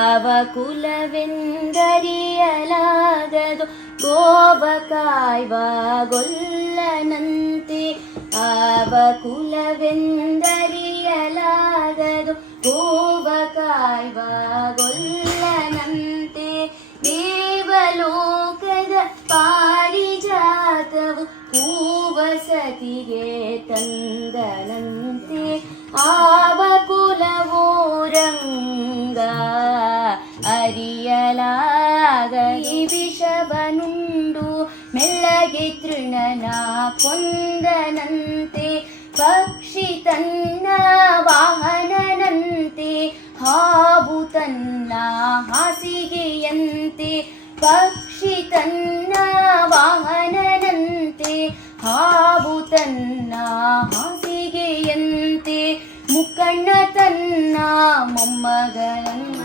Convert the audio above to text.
ಯಾವ ಕುಲವೆಂದರಿಯಲಾಗದು ಗೋವ ಕಾಯ್ವ ಗೊಲ್ಲನಂತೆ. ಆವ ಕುಲವೆಂದರಿಯಲಾಗದು ಗೋವ ಕಾಯ್ವ ಗೊಲ್ಲನಂತೆ. ದೇವಲೋಕದ ಪಾರಿಜಾತವು ಹೂವಸತಿಗೆ ತಂದನಂತೆ. ಆವ ಕುಲವೋ ರಂಗ ಅರಿಯಲಾಗ ಈ ವಿಷವನುಂಡು ಮೆಲ್ಲಗೆ ತೃಣನ ಕೊಂದನಂತೆ. ಪಕ್ಷಿ ತನ್ನ ವಾಹನನಂತೆ ಹಾವು ತನ್ನ ಹಾಸಿಗೆಯಂತೆ. ಪಕ್ಷಿ ತನ್ನ ವಾಹನನಂತೆ ಹಾವು ತನ್ನ ಹಾಸಿಗೆಯಂತೆ. ಮುಕ್ಕಣ್ಣ ತನ್ನ ಮೊಮ್ಮಗನಂತೆ